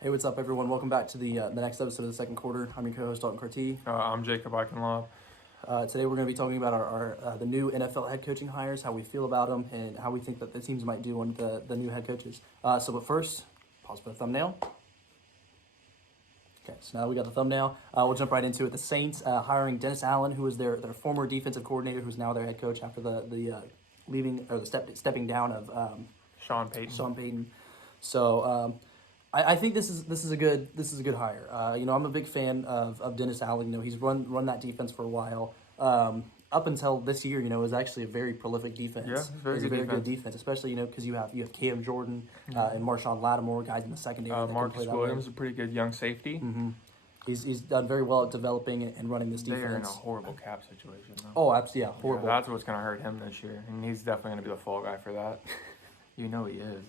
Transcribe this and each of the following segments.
Hey, what's up, everyone? Welcome back to the next episode of the second quarter. I'm your co-host, Dalton McCarthy. I'm Jacob Eichenlaub. Today, we're going to be talking about our the new NFL head coaching hires, how we feel about them, and how we think that the teams might do under the new head coaches. But first, pause for the thumbnail. Okay, so now we got the thumbnail. We'll jump right into it. The Saints hiring Dennis Allen, who was their former defensive coordinator, who's now their head coach after the leaving or the stepping down of Sean Payton. So. I think this is a good hire. I'm a big fan of Dennis Allen. He's run that defense for a while. Up until this year, it was actually a very prolific defense. Yeah, it's a very good defense, especially because you have Cam Jordan and Marshawn Lattimore, guys in the secondary. Marcus Williams, a pretty good young safety. Mm-hmm. He's done very well at developing and running this defense. They're in a horrible cap situation, though. Oh, absolutely, yeah, horrible. Yeah, that's what's going to hurt him this year, and he's definitely going to be the fall guy for that. He is.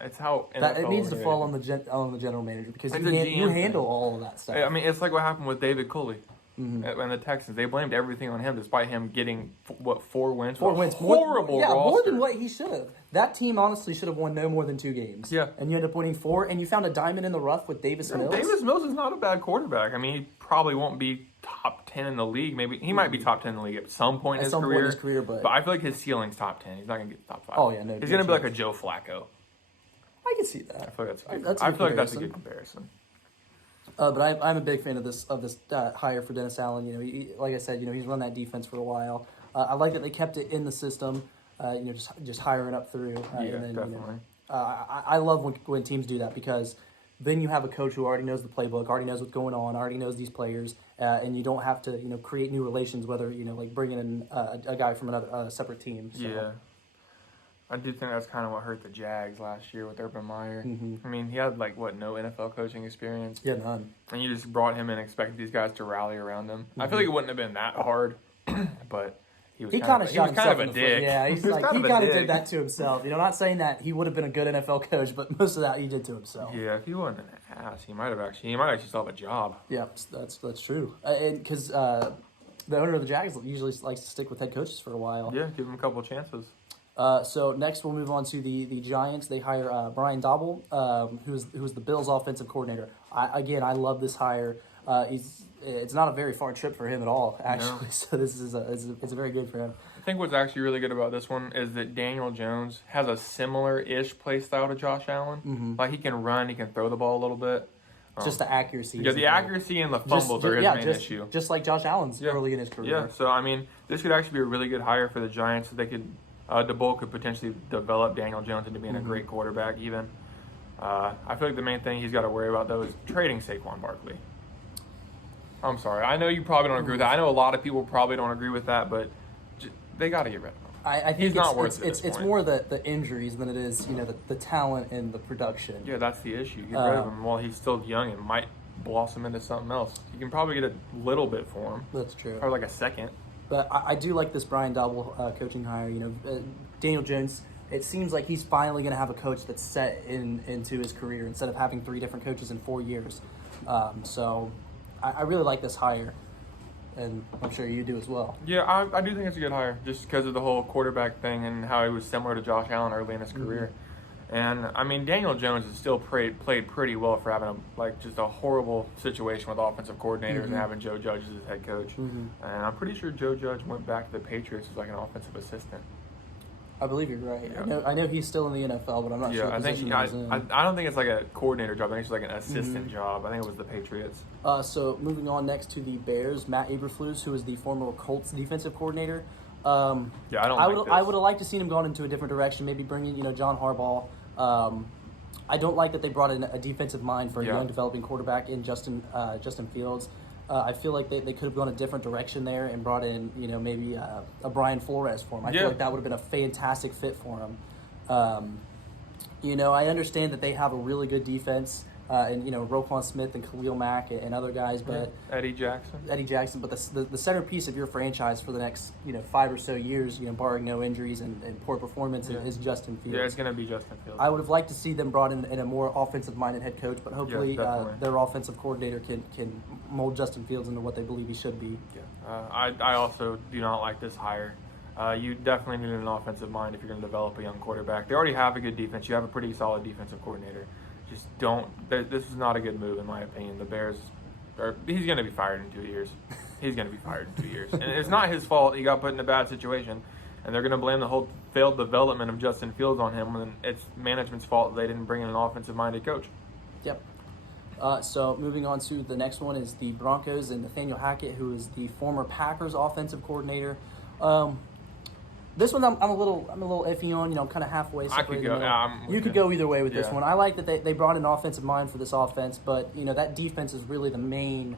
It's how it needs to fall on the general manager because you handle all of that stuff. I mean, it's like what happened with David Culley and the Texans. They blamed everything on him, despite him getting 4 wins. 4 wins, horrible roster. More than what he should have. That team honestly should have won no more than 2 games. Yeah, and you end up winning 4, and you found a diamond in the rough with Davis Mills. Davis Mills is not a bad quarterback. I mean, he probably won't be top 10 in the league. Maybe he might be top 10 in the league at some point in his career. But I feel like his ceiling's top 10. He's not gonna get top 5. Oh yeah, no. He's gonna be like a Joe Flacco. I can see that. I feel like that's a good comparison. But I'm a big fan of this hire for Dennis Allen. Like I said, he's run that defense for a while. I like that they kept it in the system. Just hiring up through. Definitely. I love when teams do that because then you have a coach who already knows the playbook, already knows what's going on, already knows these players, and you don't have to create new relations. Whether like bringing in a guy from another separate team. So. Yeah. I do think that's kind of what hurt the Jags last year with Urban Meyer. Mm-hmm. I mean, he had no NFL coaching experience. Yeah, none. And you just brought him in and expected these guys to rally around him. Mm-hmm. I feel like it wouldn't have been that hard, but he was kind of a dick. Yeah, he kind of did that to himself. Not saying that he would have been a good NFL coach, but most of that he did to himself. Yeah, if he wasn't an ass, he might actually still have a job. Yeah, that's true. And because the owner of the Jags usually likes to stick with head coaches for a while. Yeah, give him a couple of chances. So next we'll move on to the Giants. They hire Brian Dobble, who's the Bills' offensive coordinator. I love this hire. It's not a very far trip for him at all, actually. No. So this is it's very good for him. I think what's actually really good about this one is that Daniel Jones has a similar-ish play style to Josh Allen. Mm-hmm. Like he can run, he can throw the ball a little bit. Just the accuracy. Yeah, the accuracy and the fumbles are his main issue. Just like Josh Allen's early in his career. Yeah, so I mean, this could actually be a really good hire for the Giants. They could. Dobble could potentially develop Daniel Jones into being a great quarterback even. I feel like the main thing he's got to worry about, though, is trading Saquon Barkley. I'm sorry. I know you probably don't agree with that. I know a lot of people probably don't agree with that, but they got to get rid of him. I think he's not worth it. It's more the injuries than it is, the talent and the production. Yeah, that's the issue. Get rid of him while he's still young and might blossom into something else. You can probably get a little bit for him. That's true. Or like a second. But I do like this Brian Dobble coaching hire. Daniel Jones, it seems like he's finally going to have a coach that's set into his career instead of having 3 different coaches in 4 years. So I really like this hire, and I'm sure you do as well. Yeah, I do think it's a good hire just because of the whole quarterback thing and how he was similar to Josh Allen early in his career. And, I mean, Daniel Jones has still played pretty well for having just a horrible situation with offensive coordinators and having Joe Judge as his head coach. Mm-hmm. And I'm pretty sure Joe Judge went back to the Patriots as like an offensive assistant. I believe you're right. Yeah. I know he's still in the NFL, but I'm not sure. I don't think it's like a coordinator job. I think it's like an assistant job. I think it was the Patriots. So moving on next to the Bears, Matt Eberflus, who is the former Colts defensive coordinator. I would have liked to see him gone into a different direction. Maybe bringing John Harbaugh. I don't like that they brought in a defensive mind for a young developing quarterback in Justin Fields. I feel like they could have gone a different direction there and brought in maybe a Brian Flores for him. I feel like that would have been a fantastic fit for him. I understand that they have a really good defense. And Roquan Smith and Khalil Mack and other guys, but Eddie Jackson. But the centerpiece of your franchise for the next 5 or so years, barring no injuries and poor performance, is Justin Fields. Yeah, it's going to be Justin Fields. I would have liked to see them brought in a more offensive-minded head coach, but hopefully their offensive coordinator can mold Justin Fields into what they believe he should be. Yeah, I also do not like this hire. You definitely need an offensive mind if you're going to develop a young quarterback. They already have a good defense. You have a pretty solid defensive coordinator. just don't. This is not a good move in my opinion. The Bears, he's going to be fired in 2 years. He's going to be fired in 2 years, and it's not his fault. He got put in a bad situation, and they're going to blame the whole failed development of Justin Fields on him when it's management's fault they didn't bring in an offensive-minded coach. Yep. So moving on to the next one is the Broncos and Nathaniel Hackett, who is the former Packers offensive coordinator. This one I'm a little iffy on. I'm kind of halfway. I could go. You could go either way with this one. I like that they brought an offensive mind for this offense, but that defense is really the main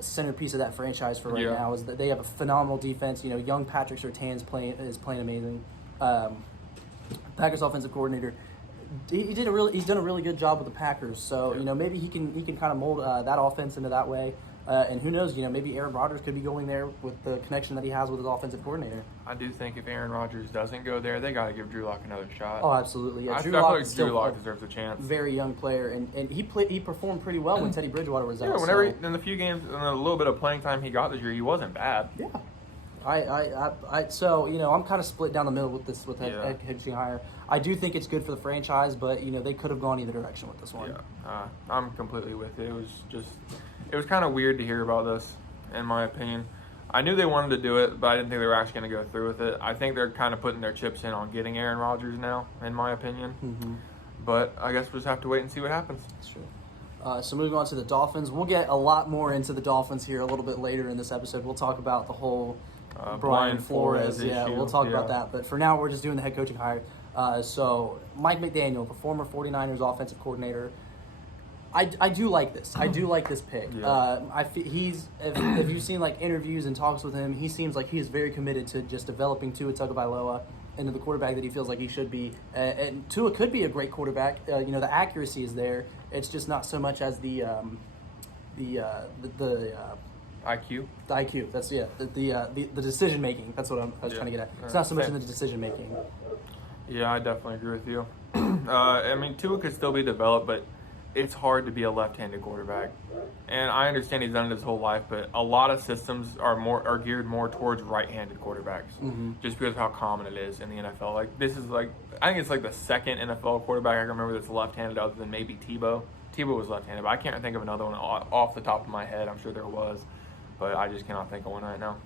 centerpiece of that franchise for right now. Is that they have a phenomenal defense. Young Patrick Surtain is playing amazing. Packers offensive coordinator. He's done a really good job with the Packers. So maybe he can kind of mold that offense into that way. And who knows, maybe Aaron Rodgers could be going there with the connection that he has with his offensive coordinator. I do think if Aaron Rodgers doesn't go there, they got to give Drew Lock another shot. Oh, absolutely. Yeah, I feel like Drew Lock deserves a chance. Very young player, and he performed pretty well when Teddy Bridgewater was out. Yeah, in the few games, and a little bit of playing time he got this year, he wasn't bad. Yeah. So I'm kind of split down the middle with this head coaching hire. I do think it's good for the franchise, but they could have gone either direction with this one. Yeah, I'm completely with it. It was kind of weird to hear about this, in my opinion. I knew they wanted to do it, but I didn't think they were actually going to go through with it. I think they're kind of putting their chips in on getting Aaron Rodgers now, in my opinion. Mm-hmm. But I guess we'll just have to wait and see what happens. That's true. So moving on to the Dolphins, we'll get a lot more into the Dolphins here a little bit later in this episode. We'll talk about the whole Brian Flores issue. Yeah, we'll talk about that. But for now, we're just doing the head coaching hire. So Mike McDaniel, the former 49ers offensive coordinator, I do like this. I do like this pick. Yeah. If you've seen interviews and talks with him, he seems like he is very committed to just developing Tua Tagovailoa into the quarterback that he feels like he should be. And Tua could be a great quarterback. The accuracy is there. It's just not so much as the IQ. The IQ. That's the decision making. That's what I was trying to get at. It's not so much in the decision making. Yeah, I definitely agree with you. Tua could still be developed, but it's hard to be a left-handed quarterback. And I understand he's done it his whole life, but a lot of systems are geared more towards right-handed quarterbacks, just because of how common it is in the NFL. I think it's the second NFL quarterback I can remember that's left-handed, other than maybe Tebow. Tebow was left-handed, but I can't think of another one off the top of my head. I'm sure there was, but I just cannot think of one right now.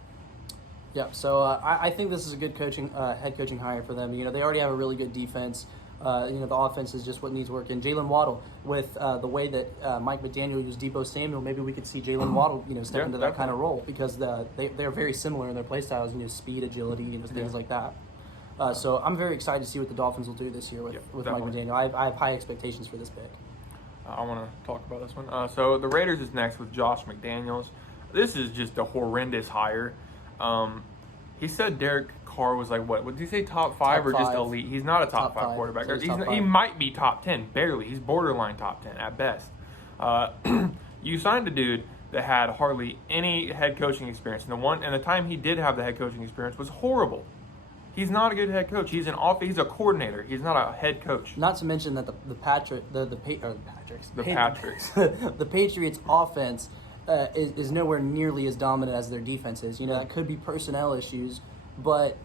Yeah, so I think this is a good head coaching hire for them. They already have a really good defense. The offense is just what needs work. And Jalen Waddle, with the way that Mike McDaniel used Deebo Samuel, maybe we could see Jalen Waddle, step into that kind of role, because they're very similar in their play styles. Speed, agility, things like that. So I'm very excited to see what the Dolphins will do this year with Mike McDaniel. I have high expectations for this pick. I want to talk about this one. So the Raiders is next with Josh McDaniels. This is just a horrendous hire. He said Derek Carr was what did he say, top 5 or just elite? He's not a top 5 quarterback. He might be top 10, barely. He's borderline top 10 at best. You signed a dude that had hardly any head coaching experience, and the time he did have the head coaching experience was horrible. He's not a good head coach. He's a coordinator. He's not a head coach. Not to mention that the Patriots offense is nowhere nearly as dominant as their defense is. That could be personnel issues, but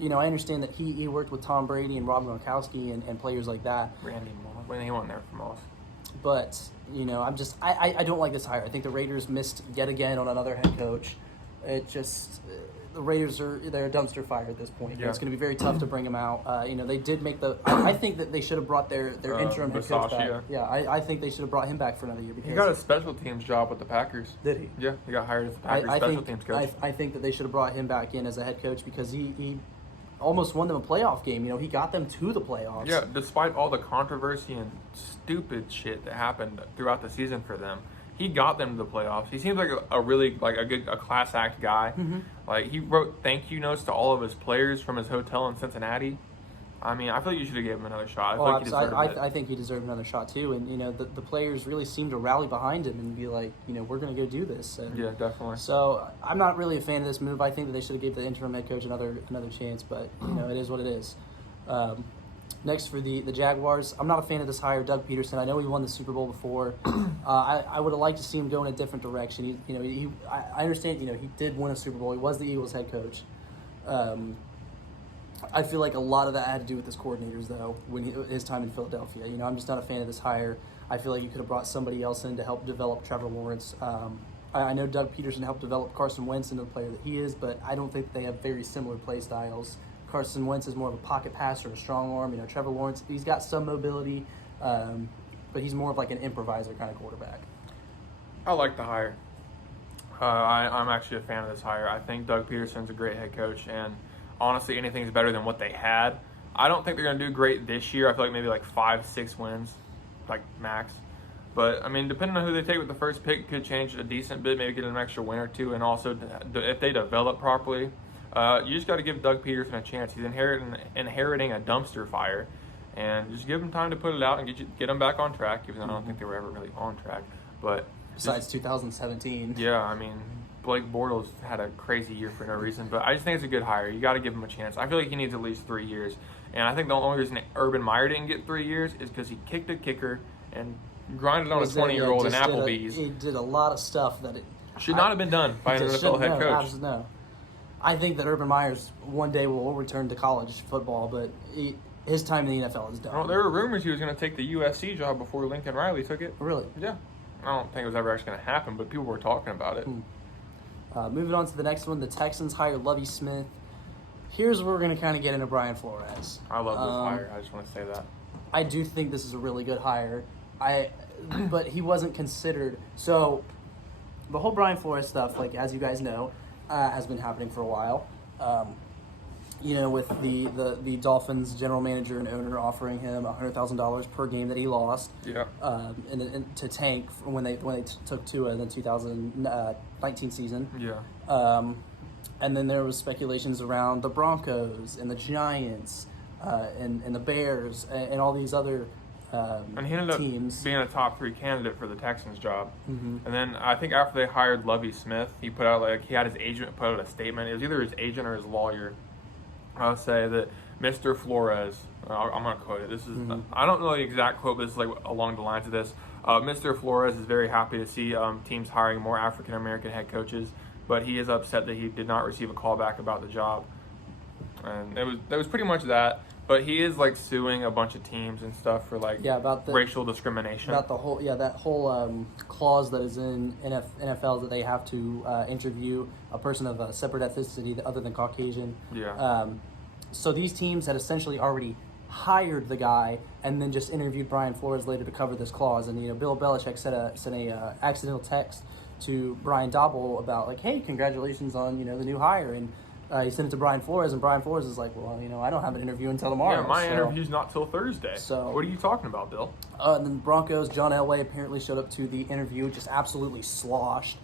I understand that he worked with Tom Brady and Rob Gronkowski and players like that. Randy Moss, when he went there from Moss. But I don't like this hire. I think the Raiders missed yet again on another head coach. It just the Raiders they're a dumpster fire at this point. Yeah. It's going to be very tough to bring them out. They did make I think that they should have brought their interim head coach back. Yeah, I think they should have brought him back for another year. Because he got a special teams job with the Packers. Did he? Yeah, he got hired as the Packers special teams coach. I think that they should have brought him back in as a head coach, because he almost won them a playoff game. He got them to the playoffs. Yeah, despite all the controversy and stupid shit that happened throughout the season for them, he got them to the playoffs. He seems like a class act guy. Mm-hmm. He wrote thank you notes to all of his players from his hotel in Cincinnati. I feel like you should have given him another shot. I think he deserved another shot too. And the players really seemed to rally behind him and be like, we're going to go do this. And yeah, definitely. So I'm not really a fan of this move. I think that they should have given the interim head coach another chance. But it is what it is. Next for the Jaguars, I'm not a fan of this hire, Doug Pederson. I know he won the Super Bowl before. I would have liked to see him go in a different direction. I understand. He did win a Super Bowl. He was the Eagles head coach. I feel like a lot of that had to do with his coordinators, though, his time in Philadelphia. I'm just not a fan of this hire. I feel like you could have brought somebody else in to help develop Trevor Lawrence. I know Doug Pederson helped develop Carson Wentz into the player that he is, but I don't think they have very similar play styles. Carson Wentz is more of a pocket passer, a strong arm. You know, Trevor Lawrence, he's got some mobility, but he's more of like an improviser kind of quarterback. I like the hire. I'm actually a fan of this hire. I think Doug Peterson's a great head coach, and honestly, anything's better than what they had. I don't think they're going to do great this year. I feel like maybe like 5-6 wins, like max. But, I mean, depending on who they take with the first pick, could change a decent bit, maybe get an extra win or two. And also, if they develop properly, you just got to give Doug Peterson a chance. He's inheriting a dumpster fire. And just give him time to put it out and get them back on track, even though I don't think they were ever really on track. But besides 2017. Yeah, I mean, Blake Bortles had a crazy year for no reason. But I just think it's a good hire. You got to give him a chance. I feel like he needs at least 3 years. And I think the only reason Urban Meyer didn't get 3 years is because he kicked a kicker and grinded on a 20-year-old in Applebee's. He did a lot of stuff that should not have been done by an NFL head coach. No. I think that Urban Meyer's one day will return to college football, but his time in the NFL is done. Well, there were rumors he was going to take the USC job before Lincoln Riley took it. Really? Yeah. I don't think it was ever actually going to happen, but people were talking about it. Moving on to the next one, the Texans hired Lovie Smith. Here's where we're going to kind of get into Brian Flores. I love this hire. I just want to say that. I do think this is a really good hire. But he wasn't considered. So the whole Brian Flores stuff, like as you guys know, has been happening for a while. You know, with the Dolphins general manager and owner offering him $100,000 per game that he lost. Yeah. And to tank when they took Tua in the 2019 season. Yeah. And then there was speculations around the Broncos and the Giants and the Bears and all these other and he ended teams. Up being a top 3 candidate for the Texans job. Mm-hmm. And then I think after they hired Lovie Smith, he put out he had his agent put out a statement. It was either his agent or his lawyer. I'll say that Mr. Flores, I'm going to quote it. This is I don't know the exact quote, but this is like along the lines of this. Mr. Flores is very happy to see teams hiring more African American head coaches, but he is upset that he did not receive a call back about the job. And that was pretty much that. But he is like suing a bunch of teams and stuff for like about racial discrimination. About the whole that whole clause that is in NFL that they have to interview a person of a separate ethnicity other than Caucasian. Yeah. So these teams had essentially already hired the guy and then just interviewed Brian Flores later to cover this clause. And Bill Belichick sent a accidental text to Brian Dobble about like, hey, congratulations on the new hire, and he sent it to Brian Flores, and Brian Flores is like, well, I don't have an interview until tomorrow. Yeah, my interview's not till Thursday. So what are you talking about, Bill? And then the Broncos, John Elway apparently showed up to the interview, just absolutely sloshed.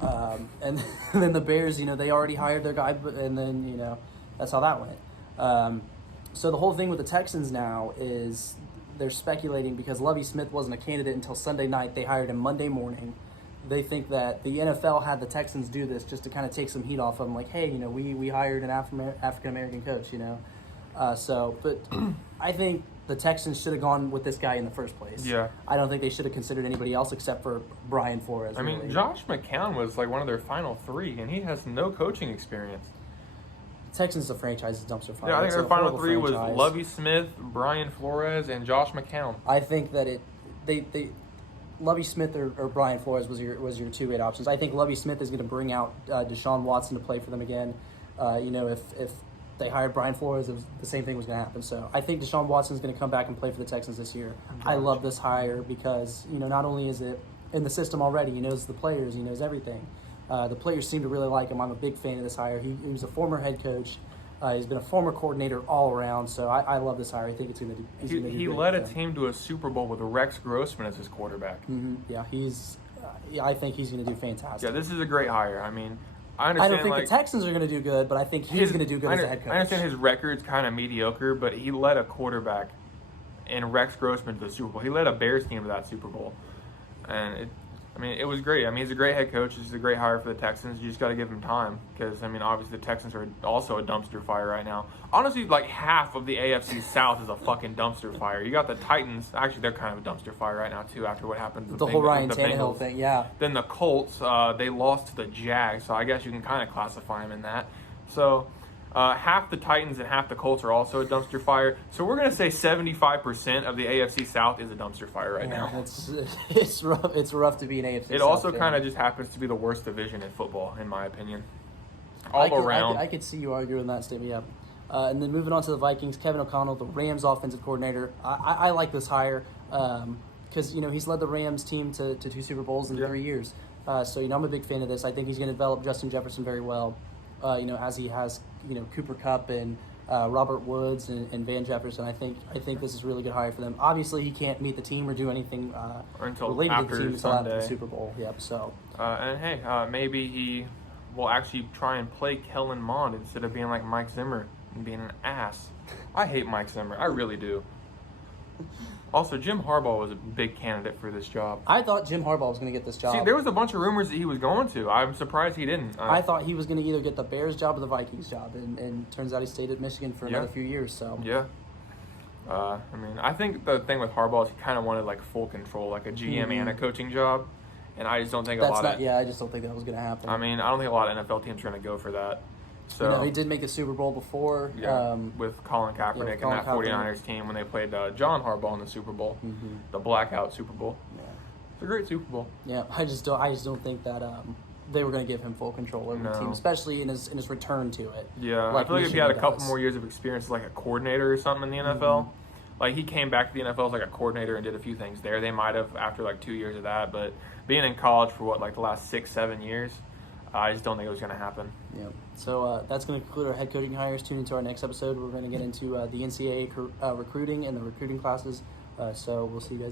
And then the Bears, they already hired their guy, and then, that's how that went. So the whole thing with the Texans now is they're speculating because Lovie Smith wasn't a candidate until Sunday night. They hired him Monday morning. They think that the NFL had the Texans do this just to kind of take some heat off of them. Like, hey, we hired an African-American coach, But I think the Texans should have gone with this guy in the first place. Yeah. I don't think they should have considered anybody else except for Brian Flores. I mean, Josh McCown was like one of their final 3, and he has no coaching experience. Texans, the franchise is dumpster fire. Yeah, I think their final 3 was Lovie Smith, Brian Flores, and Josh McCown. I think that Lovie Smith or Brian Flores was your 2 great options. I think Lovie Smith is going to bring out Deshaun Watson to play for them again. If they hired Brian Flores, the same thing was going to happen. So I think Deshaun Watson is going to come back and play for the Texans this year. I love this hire because not only is it in the system already, he knows the players, he knows everything. The players seem to really like him. I'm a big fan of this hire. He was a former head coach. He's been a former coordinator all around, so I love this hire. I think it's going to do. He led a team to a Super Bowl with Rex Grossman as his quarterback. Mm-hmm. Yeah, I think he's going to do fantastic. Yeah, this is a great hire. I mean, I don't think the Texans are going to do good, but I think he's going to do good as a head coach. I understand his record's kind of mediocre, but he led a quarterback in Rex Grossman to the Super Bowl. He led a Bears team to that Super Bowl, and it was great. I mean, he's a great head coach. He's a great hire for the Texans. You just got to give him time because, obviously the Texans are also a dumpster fire right now. Honestly, like half of the AFC South is a fucking dumpster fire. You got the Titans. Actually, they're kind of a dumpster fire right now, too, after what happened to the whole Ryan Tannehill thing, yeah. Then the Colts, they lost to the Jags, so I guess you can kind of classify them in that. So, Half the Titans and half the Colts are also a dumpster fire. So we're going to say 75% of the AFC South is a dumpster fire right now. It's rough. It's rough to be an AFC South. It also kind of just happens to be the worst division in football, in my opinion. Around. I could see you arguing that statement, yeah. And then moving on to the Vikings, Kevin O'Connell, the Rams offensive coordinator. I like this hire because, he's led the Rams team to 2 Super Bowls in 3 years. So, I'm a big fan of this. I think he's going to develop Justin Jefferson very well, as he has, Cooper Kupp and Robert Woods and Van Jefferson. I think this is a really good hire for them. Obviously, he can't meet the team or do anything related to the team until after the Super Bowl. Yep. So. And hey, maybe he will actually try and play Kellen Mond instead of being like Mike Zimmer and being an ass. I hate Mike Zimmer. I really do. Also, Jim Harbaugh was a big candidate for this job. I thought Jim Harbaugh was going to get this job. See, there was a bunch of rumors that he was going to. I'm surprised he didn't. I thought he was going to either get the Bears job or the Vikings job, and turns out he stayed at Michigan for another few years. So yeah. I think the thing with Harbaugh is he kind of wanted like full control, like a GM and a coaching job, and I just don't think I just don't think that was going to happen. I don't think a lot of NFL teams are going to go for that. So he did make a Super Bowl before. With Colin Kaepernick and that 49ers team when they played John Harbaugh in the Super Bowl, the blackout Super Bowl. Yeah. It's a great Super Bowl. Yeah, I just don't think that they were going to give him full control over the team, especially in his return to it. Yeah, I feel like if he had a couple more years of experience as like a coordinator or something in the NFL, like he came back to the NFL as like a coordinator and did a few things there. They might have after like 2 years of that, but being in college for the last 6-7 years. I just don't think it was going to happen. Yeah. So that's going to conclude our head coaching hires. Tune into our next episode. We're going to get into the NCAA recruiting and the recruiting classes. So we'll see you guys.